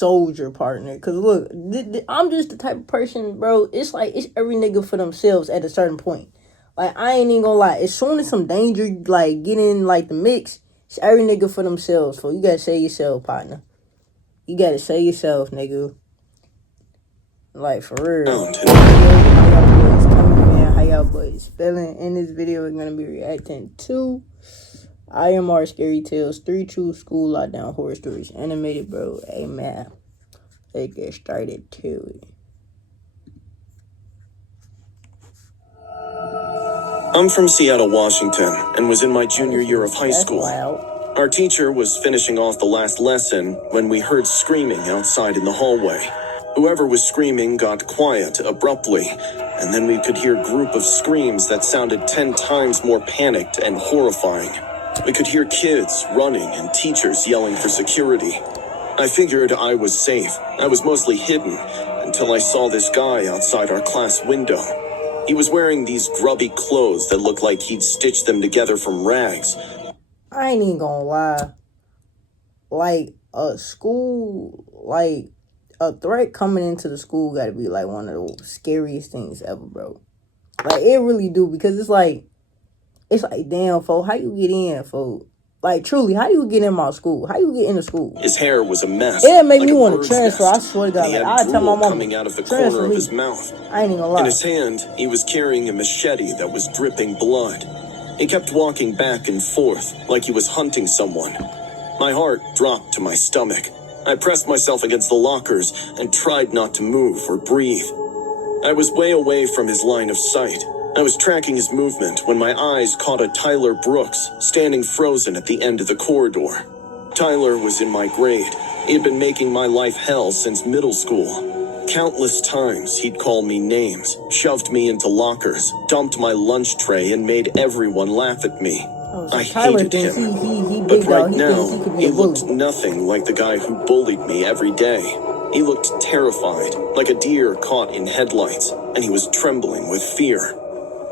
soldier, partner. Because, look, I'm just the type of person, bro, it's like it's every nigga for themselves at a certain point. Like, I ain't even gonna lie. As soon as some danger, like, get in, like, the mix, it's every nigga for themselves. So you gotta say yourself, partner. You gotta say yourself, nigga. Like, for real. How y'all boys feeling? In this video, we're gonna be reacting to IMR Scary Tales 3 True School Lockdown Horror Stories Animated, bro. Hey, man. Let's get started to it. I'm from Seattle, Washington, and was in my junior year of high school. Loud. Our teacher was finishing off the last lesson when we heard screaming outside in the hallway. Whoever was screaming got quiet abruptly, and then we could hear a group of screams that sounded 10 times more panicked and horrifying. We could hear kids running and teachers yelling for security. I figured I was safe. I was mostly hidden until I saw this guy outside our class window. He was wearing these grubby clothes that looked like he'd stitched them together from rags. I ain't even gonna lie. Like, a school, like, a threat coming into the school gotta be, like, one of the scariest things ever, bro. Like, it really do, because it's like, damn, fo, how you get in, fo? Like, truly, how you get in my school? How you get into school? His hair was a mess. It made me like want to transfer. I swear to God, like I tell my mom, coming out of the corner of his mouth. I ain't even gonna lie. In his hand, he was carrying a machete that was dripping blood. He kept walking back and forth like he was hunting someone. My heart dropped to my stomach. I pressed myself against the lockers and tried not to move or breathe. I was way away from his line of sight. I was tracking his movement when my eyes caught a Tyler Brooks standing frozen at the end of the corridor. Tyler was in my grade. He had been making my life hell since middle school. Countless times he'd call me names, shoved me into lockers, dumped my lunch tray, and made everyone laugh at me. I hated him. But right now, he looked nothing like the guy who bullied me every day. He looked terrified, like a deer caught in headlights, and he was trembling with fear.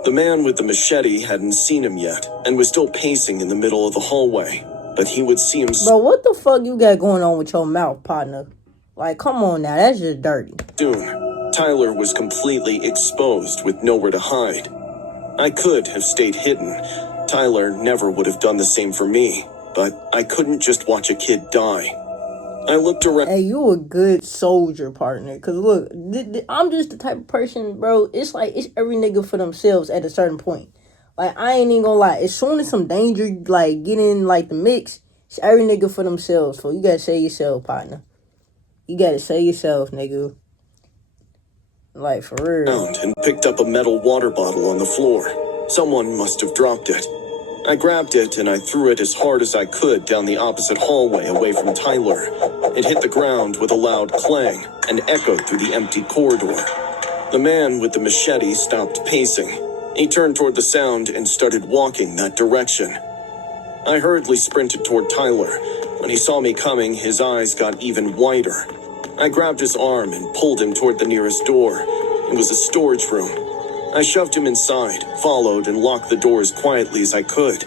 The man with the machete hadn't seen him yet, and was still pacing in the middle of the hallway. But he would see him... Bro, what the fuck you got going on with your mouth, partner? Like, come on now, that's just dirty. Soon, Tyler was completely exposed with nowhere to hide. I could have stayed hidden. Tyler never would have done the same for me, but I couldn't just watch a kid die. I looked around. Hey, you a good soldier, partner. Because, look, I'm just the type of person, bro, it's like it's every nigga for themselves at a certain point. Like, I ain't even gonna lie. As soon as some danger, like, get in, like, the mix, it's every nigga for themselves. So you gotta say yourself, partner. You gotta say yourself, nigga. Like, for real. And picked up a metal water bottle on the floor. Someone must have dropped it. I grabbed it and I threw it as hard as I could down the opposite hallway away from Tyler. It hit the ground with a loud clang and echoed through the empty corridor. The man with the machete stopped pacing. He turned toward the sound and started walking that direction. I hurriedly sprinted toward Tyler. When he saw me coming, his eyes got even wider. I grabbed his arm and pulled him toward the nearest door. It was a storage room. I shoved him inside, followed, and locked the door as quietly as I could.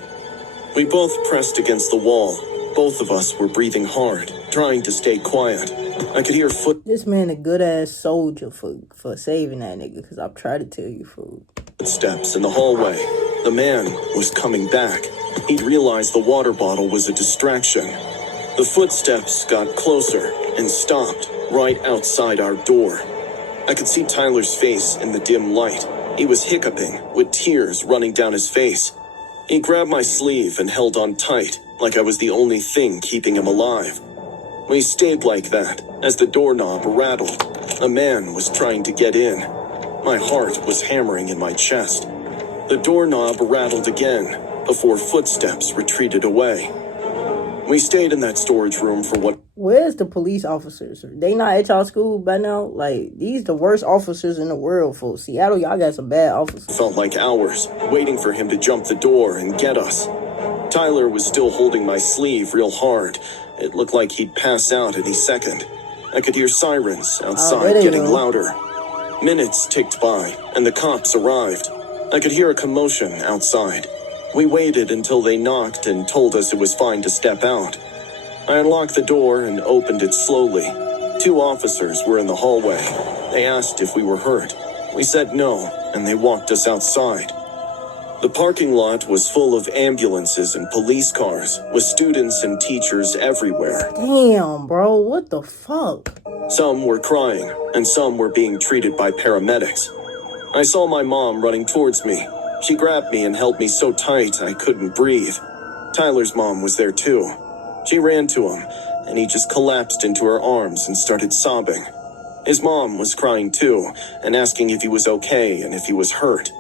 We both pressed against the wall. Both of us were breathing hard, trying to stay quiet. I could hear This man a good-ass soldier for saving that nigga, because I've tried to tell you, fool. Footsteps in the hallway. The man was coming back. He'd realized the water bottle was a distraction. The footsteps got closer and stopped right outside our door. I could see Tyler's face in the dim light. He was hiccuping, with tears running down his face. He grabbed my sleeve and held on tight, like I was the only thing keeping him alive. We stayed like that, as the doorknob rattled. A man was trying to get in. My heart was hammering in my chest. The doorknob rattled again, before footsteps retreated away. We stayed in that storage room for what... Where's the police officers? They not at y'all school by now? Like, these the worst officers in the world, for Seattle. Y'all got some bad officers. Felt like hours, waiting for him to jump the door and get us. Tyler was still holding my sleeve real hard. It looked like he'd pass out any second. I could hear sirens outside getting louder. Minutes ticked by, and the cops arrived. I could hear a commotion outside. We waited until they knocked and told us it was fine to step out. I unlocked the door and opened it slowly. 2 officers were in the hallway. They asked if we were hurt. We said no, and they walked us outside. The parking lot was full of ambulances and police cars, with students and teachers everywhere. Damn, bro, what the fuck? Some were crying, and some were being treated by paramedics. I saw my mom running towards me. She grabbed me and held me so tight I couldn't breathe. Tyler's mom was there too. She ran to him, and he just collapsed into her arms and started sobbing. His mom was crying too, and asking if he was okay and if he was hurt.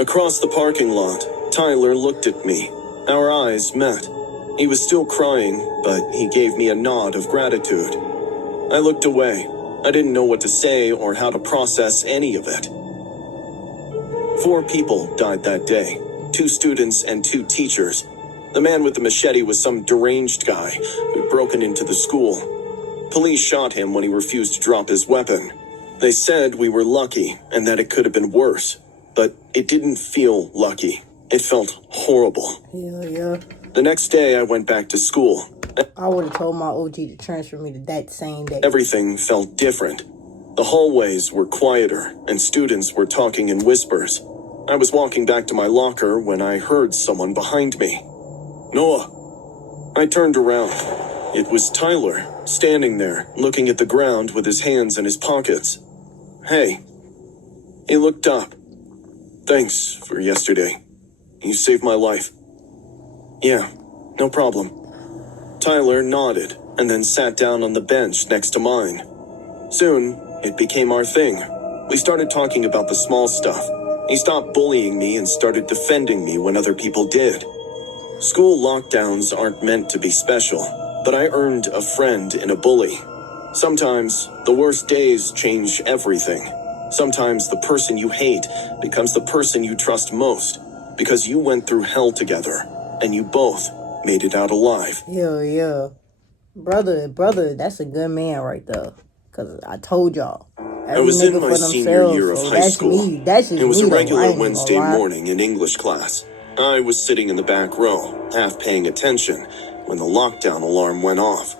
Across the parking lot, Tyler looked at me. Our eyes met. He was still crying, but he gave me a nod of gratitude. I looked away. I didn't know what to say or how to process any of it. 4 people died that day. 2 students and 2 teachers. The man with the machete was some deranged guy who'd broken into the school. Police shot him when he refused to drop his weapon. They said we were lucky and that it could have been worse. But it didn't feel lucky. It felt horrible. Yeah. The next day, I went back to school. I would have told my OG to transfer me to that same day. Everything felt different. The hallways were quieter, and students were talking in whispers. I was walking back to my locker when I heard someone behind me. Noah! I turned around. It was Tyler, standing there, looking at the ground with his hands in his pockets. Hey. He looked up. Thanks for yesterday. You saved my life. Yeah, no problem. Tyler nodded and then sat down on the bench next to mine. Soon, it became our thing. We started talking about the small stuff. He stopped bullying me and started defending me when other people did. School lockdowns aren't meant to be special, but I earned a friend in a bully. Sometimes, the worst days change everything. Sometimes the person you hate becomes the person you trust most, because you went through hell together, and you both made it out alive. Yeah. Brother, that's a good man right there. Because I told y'all. I was in my senior year of high school. It was a regular Wednesday morning in English class. I was sitting in the back row, half paying attention, when the lockdown alarm went off.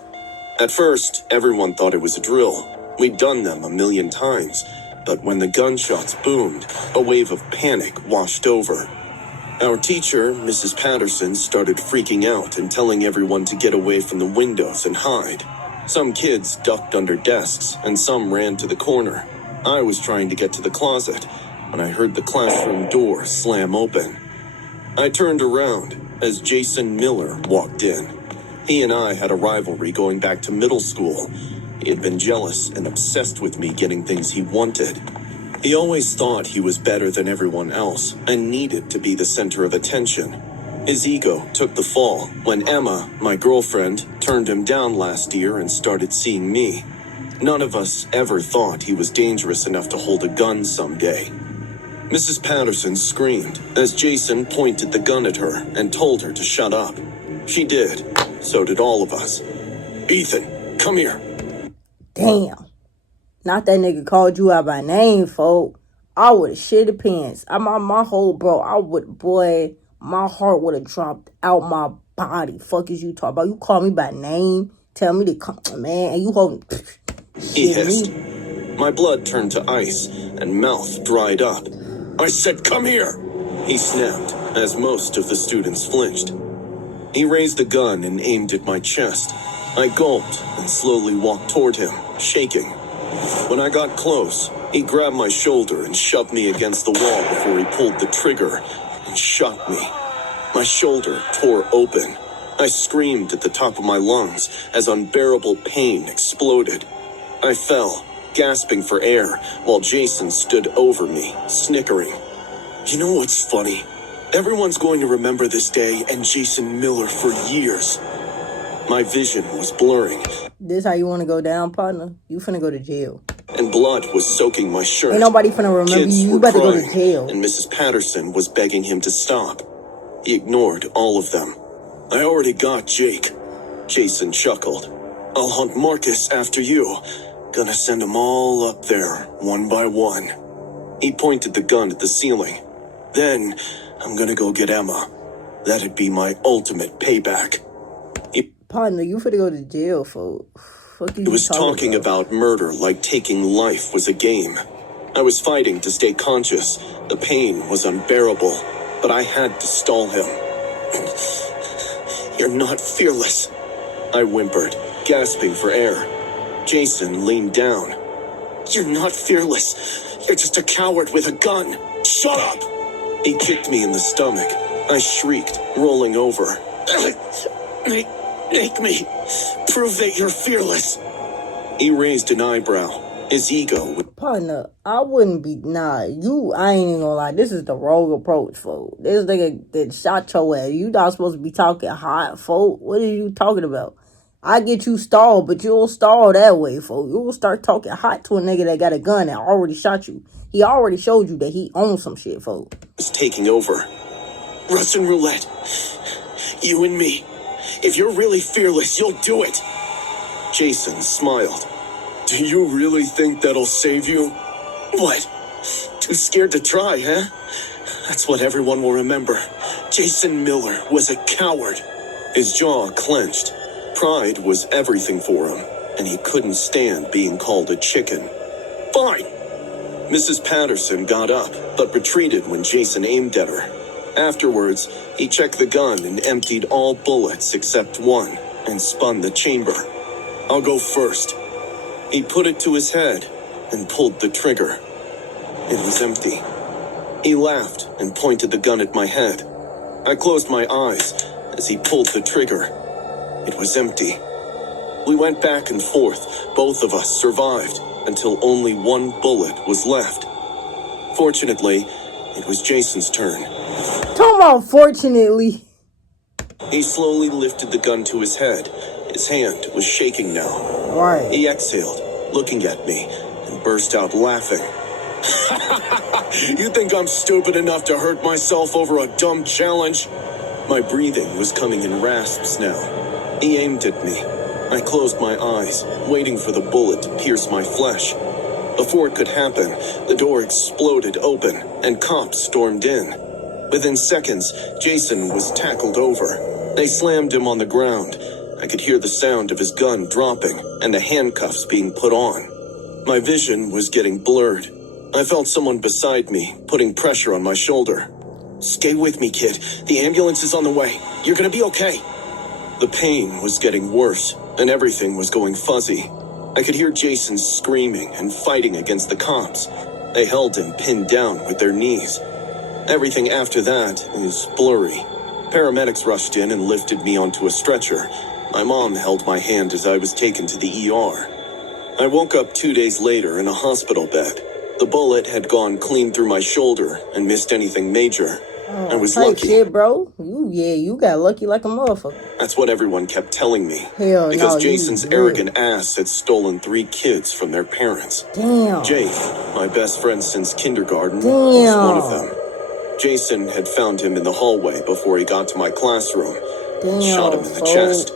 At first, everyone thought it was a drill. We'd done them a million times. But when the gunshots boomed, a wave of panic washed over. Our teacher, Mrs. Patterson, started freaking out and telling everyone to get away from the windows and hide. Some kids ducked under desks, and some ran to the corner. I was trying to get to the closet when I heard the classroom door slam open. I turned around as Jason Miller walked in. He and I had a rivalry going back to middle school. He had been jealous and obsessed with me getting things he wanted. He always thought he was better than everyone else and needed to be the center of attention. His ego took the fall when Emma, my girlfriend, turned him down last year and started seeing me. None of us ever thought he was dangerous enough to hold a gun someday. Mrs. Patterson screamed as Jason pointed the gun at her and told her to shut up. She did. So did all of us. Ethan, come here. Damn. Not that nigga called you out by name, folk. I would have shit the pants. My whole, bro, my heart would have dropped out my body. Fuck is you talking about? You call me by name, tell me to come, man, and you holding He hissed. My blood turned to ice and mouth dried up. I said, come here! He snapped as most of the students flinched. He raised the gun and aimed at my chest. I gulped and slowly walked toward him, shaking. When I got close, he grabbed my shoulder and shoved me against the wall before he pulled the trigger and shot me. My shoulder tore open. I screamed at the top of my lungs as unbearable pain exploded. I fell, gasping for air, while Jason stood over me, snickering. You know what's funny? Everyone's going to remember this day and Jason Miller for years. My vision was blurring. This how you want to go down, partner? You finna go to jail. And blood was soaking my shirt. Ain't nobody finna remember Kids you. You were better go crying, to jail. And Mrs. Patterson was begging him to stop. He ignored all of them. I already got Jake. Jason chuckled. I'll hunt Marcus after you. Gonna send them all up there, one by one. He pointed the gun at the ceiling. Then, I'm gonna go get Emma. That'd be my ultimate payback. Partner, you finna go to jail, folks. Fuck He was talking about murder like taking life was a game. I was fighting to stay conscious. The pain was unbearable, but I had to stall him. You're not fearless, I whimpered, gasping for air. Jason leaned down. You're not fearless. You're just a coward with a gun. Shut up! He kicked me in the stomach. I shrieked, rolling over. Make me prove that you're fearless. He raised an eyebrow. His ego would... Partner, I wouldn't be... I ain't even gonna lie. This is the wrong approach, folks. This nigga that shot your ass. You not supposed to be talking hot, folks. What are you talking about? I get you stalled, but you don't stall that way, folks. You will start talking hot to a nigga that got a gun that already shot you. He already showed you that he owns some shit, folks. ...is taking over. Russian roulette. You and me. If you're really fearless, you'll do it. Jason smiled. Do you really think that'll save you? What? Too scared to try, huh? That's what everyone will remember. Jason Miller was a coward. His jaw clenched. Pride was everything for him, and he couldn't stand being called a chicken. Fine. Mrs. Patterson got up, but retreated when Jason aimed at her. Afterwards, he checked the gun and emptied all bullets except one, and spun the chamber. I'll go first. He put it to his head and pulled the trigger. It was empty. He laughed and pointed the gun at my head. I closed my eyes as he pulled the trigger. It was empty. We went back and forth. Both of us survived until only one bullet was left. Fortunately, it was Jason's turn. Talk about fortunately. He slowly lifted the gun to his head. His hand was shaking now. Right. He exhaled, looking at me, and burst out laughing. You think I'm stupid enough to hurt myself over a dumb challenge? My breathing was coming in rasps now. He aimed at me. I closed my eyes, waiting for the bullet to pierce my flesh. Before it could happen, the door exploded open, and cops stormed in. Within seconds, Jason was tackled over. They slammed him on the ground. I could hear the sound of his gun dropping and the handcuffs being put on. My vision was getting blurred. I felt someone beside me, putting pressure on my shoulder. Stay with me, kid. The ambulance is on the way. You're gonna be okay. The pain was getting worse, and everything was going fuzzy. I could hear Jason screaming and fighting against the cops. They held him pinned down with their knees. Everything after that is blurry. Paramedics rushed in and lifted me onto a stretcher. My mom held my hand as I was taken to the ER. I woke up 2 days later in a hospital bed. The bullet had gone clean through my shoulder and missed anything major. I was lucky. Shit, bro. You got lucky like a motherfucker. That's what everyone kept telling me. Hell because no, Jason's arrogant ass had stolen 3 kids from their parents. Damn. Jake, my best friend since kindergarten, was one of them. Jason had found him in the hallway before he got to my classroom. Damn, shot him in the chest.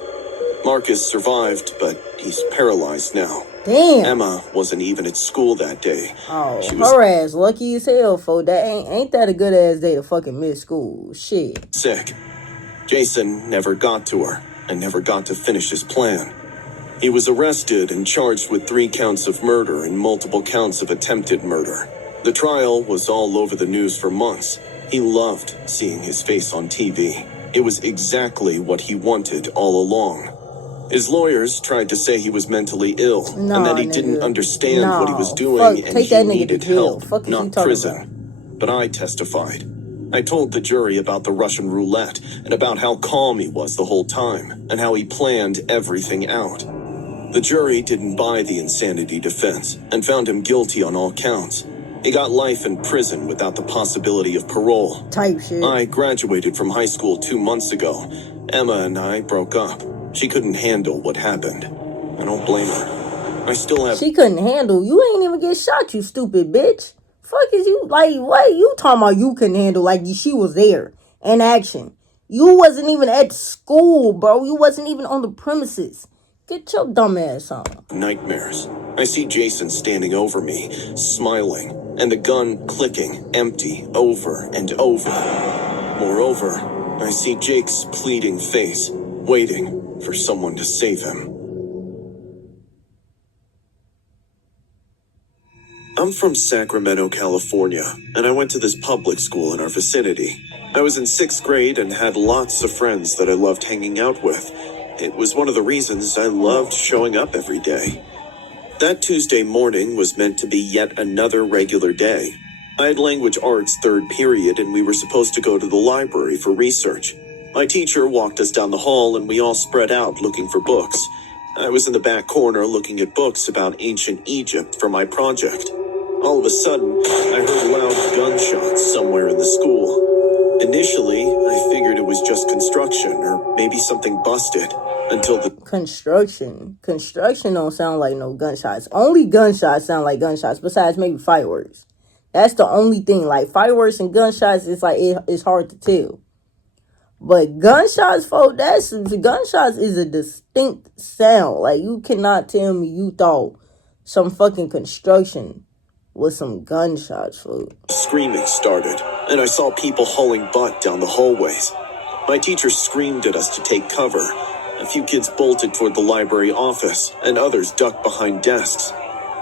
Marcus survived, but he's paralyzed now. Damn. Emma wasn't even at school that day. Oh, her ass lucky as hell, folks. That ain't that a good ass day to fucking miss school. Shit. Sick. Jason never got to her and never got to finish his plan. He was arrested and charged with 3 counts of murder and multiple counts of attempted murder. The trial was all over the news for months. He loved seeing his face on TV. It was exactly what he wanted all along. His lawyers tried to say he was mentally ill and that he didn't understand what he was doing and he needed help, not prison. But I testified. I told the jury about the Russian roulette and about how calm he was the whole time and how he planned everything out. The jury didn't buy the insanity defense and found him guilty on all counts. He got life in prison without the possibility of parole. Type shit. I graduated from high school 2 months ago. Emma and I broke up. She couldn't handle what happened. I don't blame her. I still have... She couldn't handle? You ain't even get shot, you stupid bitch. Fuck is you... Like, what? You talking about you couldn't handle like she was there in action. You wasn't even at school, bro. You wasn't even on the premises. Get your dumb ass on. Nightmares. I see Jason standing over me, smiling, and the gun clicking empty over and over. Moreover, I see Jake's pleading face, waiting for someone to save him. I'm from Sacramento, California, and I went to this public school in our vicinity. I was in 6th grade and had lots of friends that I loved hanging out with. It was one of the reasons I loved showing up every day. That Tuesday morning was meant to be yet another regular day. I had language arts 3rd period and we were supposed to go to the library for research. My teacher walked us down the hall and we all spread out looking for books. I was in the back corner looking at books about ancient Egypt for my project. All of a sudden, I heard loud gunshots somewhere in the school. Initially, I figured it was just construction or maybe something busted until the Construction don't sound like no gunshots. Only gunshots sound like gunshots besides maybe fireworks. That's the only thing. Like fireworks and gunshots, it's like it's hard to tell. But gunshots, folks, gunshots is a distinct sound. Like you cannot tell me you thought some fucking construction was some gunshots, folks. Screaming started, and I saw people hauling butt down the hallways. My teacher screamed at us to take cover. A few kids bolted toward the library office, and others ducked behind desks.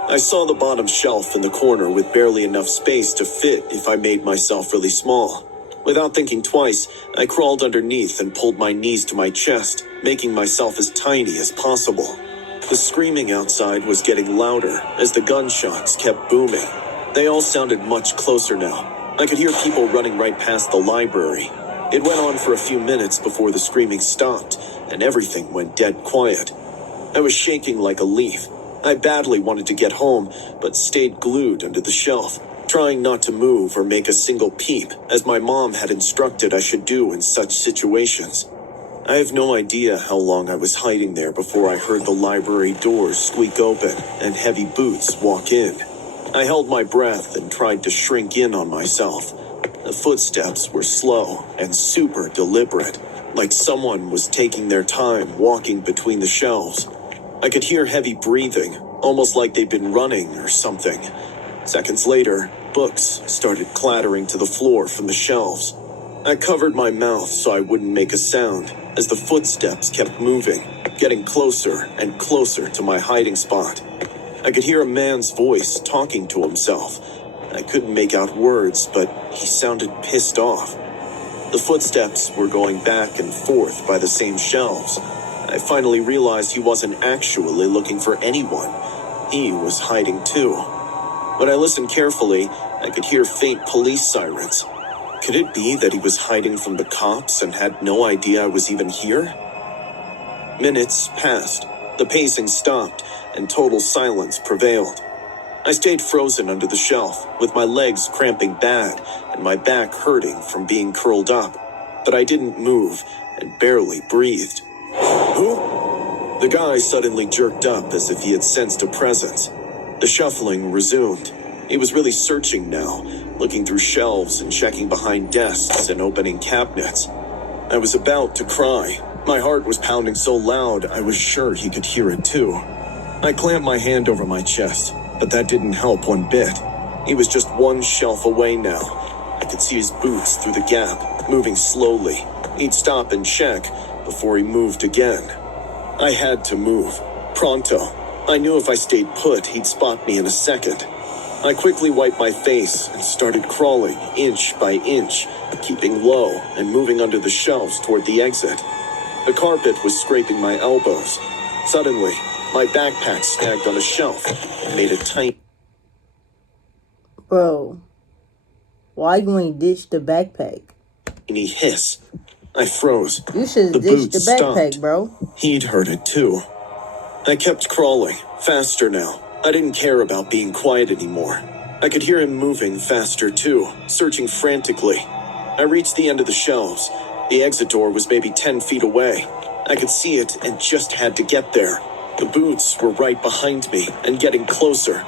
I saw the bottom shelf in the corner with barely enough space to fit if I made myself really small. Without thinking twice, I crawled underneath and pulled my knees to my chest, making myself as tiny as possible. The screaming outside was getting louder as the gunshots kept booming. They all sounded much closer now. I could hear people running right past the library. It went on for a few minutes before the screaming stopped, and everything went dead quiet. I was shaking like a leaf. I badly wanted to get home, but stayed glued under the shelf, trying not to move or make a single peep, as my mom had instructed I should do in such situations. I have no idea how long I was hiding there before I heard the library doors squeak open and heavy boots walk in. I held my breath and tried to shrink in on myself. The footsteps were slow and super deliberate, like someone was taking their time walking between the shelves. I could hear heavy breathing, almost like they'd been running or something. Seconds later, books started clattering to the floor from the shelves. I covered my mouth so I wouldn't make a sound as the footsteps kept moving, getting closer and closer to my hiding spot. I could hear a man's voice talking to himself. I couldn't make out words, but he sounded pissed off. The footsteps were going back and forth by the same shelves. I finally realized he wasn't actually looking for anyone. He was hiding too. When I listened carefully, I could hear faint police sirens. Could it be that he was hiding from the cops and had no idea I was even here? Minutes passed. The pacing stopped, and total silence prevailed. I stayed frozen under the shelf, with my legs cramping bad and my back hurting from being curled up. But I didn't move and barely breathed. Who? The guy suddenly jerked up as if he had sensed a presence. The shuffling resumed. He was really searching now, looking through shelves and checking behind desks and opening cabinets. I was about to cry. My heart was pounding so loud I was sure he could hear it too. I clamped my hand over my chest, but that didn't help one bit. He was just one shelf away now. I could see his boots through the gap, moving slowly. He'd stop and check before he moved again. I had to move. Pronto. I knew if I stayed put, he'd spot me in a second. I quickly wiped my face and started crawling inch by inch, keeping low and moving under the shelves toward the exit. The carpet was scraping my elbows. Suddenly, my backpack snagged on a shelf and made a tiny... Bro, why you ain't ditched the backpack? hiss. I froze. You should have ditched the backpack, bro. He'd heard it too. I kept crawling, faster now. I didn't care about being quiet anymore. I could hear him moving faster too, searching frantically. I reached the end of the shelves. The exit door was maybe 10 feet away. I could see it and just had to get there. The boots were right behind me and getting closer.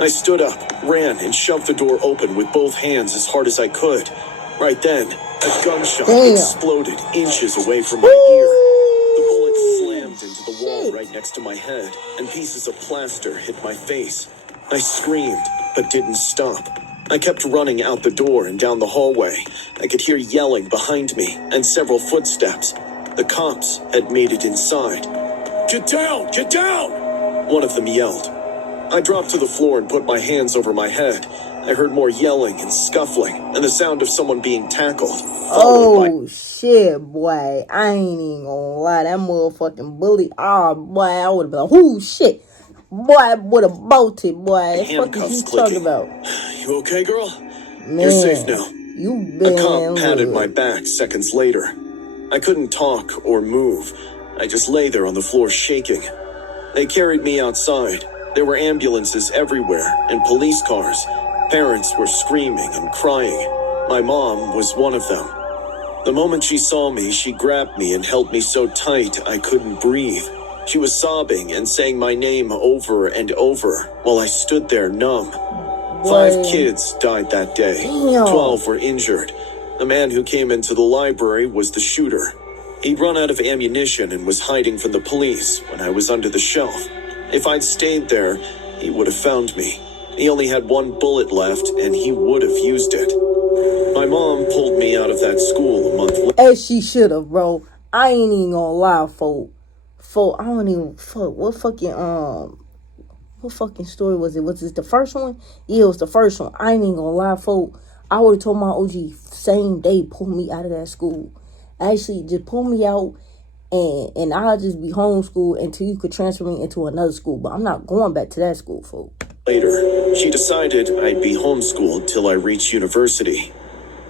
I stood up, ran, and shoved the door open with both hands as hard as I could. Right then, a gunshot exploded inches away from my ear. The bullet slammed into the wall right next to my head, and pieces of plaster hit my face. I screamed, but didn't stop. I kept running out the door and down the hallway. I could hear yelling behind me and several footsteps. The cops had made it inside. "Get down! Get down!" one of them yelled. I dropped to the floor and put my hands over my head. I heard more yelling and scuffling and the sound of someone being tackled. Oh, shit, boy. I ain't even gonna lie. That motherfucking bully. Oh, boy, I would have been like, oh, shit. Boy, I would have bolted, boy. What the fuck is you talking about? You okay, girl? Man, you're safe now. You been A cop patted my back seconds later. I couldn't talk or move. I just lay there on the floor shaking. They carried me outside. There were ambulances everywhere and police cars. Parents were screaming and crying. My mom was one of them. The moment she saw me, she grabbed me and held me so tight I couldn't breathe. She was sobbing and saying my name over and over while I stood there numb. 5 kids died that day. Damn. 12 were injured. The man who came into the library was the shooter. He'd run out of ammunition and was hiding from the police when I was under the shelf. If I'd stayed there, he would have found me. He only had 1 bullet left, and he would have used it. My mom pulled me out of that school a month later. As she should have, bro. I ain't even gonna lie, folk. I don't even, what fucking story was it? Was it the first one? Yeah, it was the first one. I ain't even gonna lie, folk. I would have told my OG same day, pull me out of that school. Actually, just pull me out and I'll just be homeschooled until you could transfer me into another school. But I'm not going back to that school, folk. Later, she decided I'd be homeschooled till I reached university.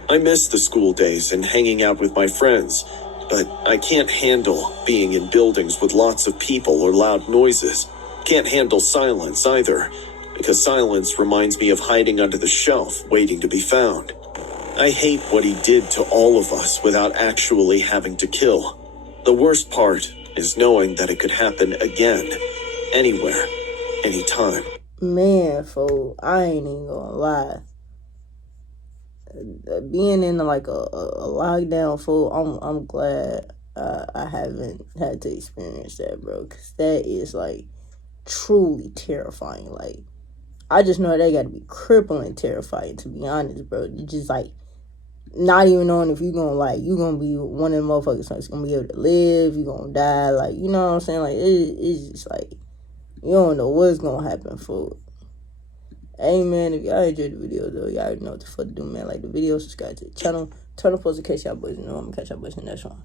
I miss the school days and hanging out with my friends, but I can't handle being in buildings with lots of people or loud noises. Can't handle silence either, because silence reminds me of hiding under the shelf, waiting to be found. I hate what he did to all of us without actually having to kill. The worst part is knowing that it could happen again, anywhere, anytime. Man, folk, I ain't even gonna lie. Being in like a lockdown, folk, I'm glad I haven't had to experience that, bro. Because that is like truly terrifying. Like, I just know that gotta be crippling terrifying, to be honest, bro. You just like not even knowing if you gonna be one of them motherfuckers that's gonna be able to live, you gonna die, like, you know what I'm saying? Like, it's just like you don't know what's gonna happen, for. Hey, man, if y'all enjoyed the video, though, y'all already know what the fuck to do, man. Like the video, subscribe to the channel, turn on post in case y'all boys know. I'm gonna catch y'all boys in the next one.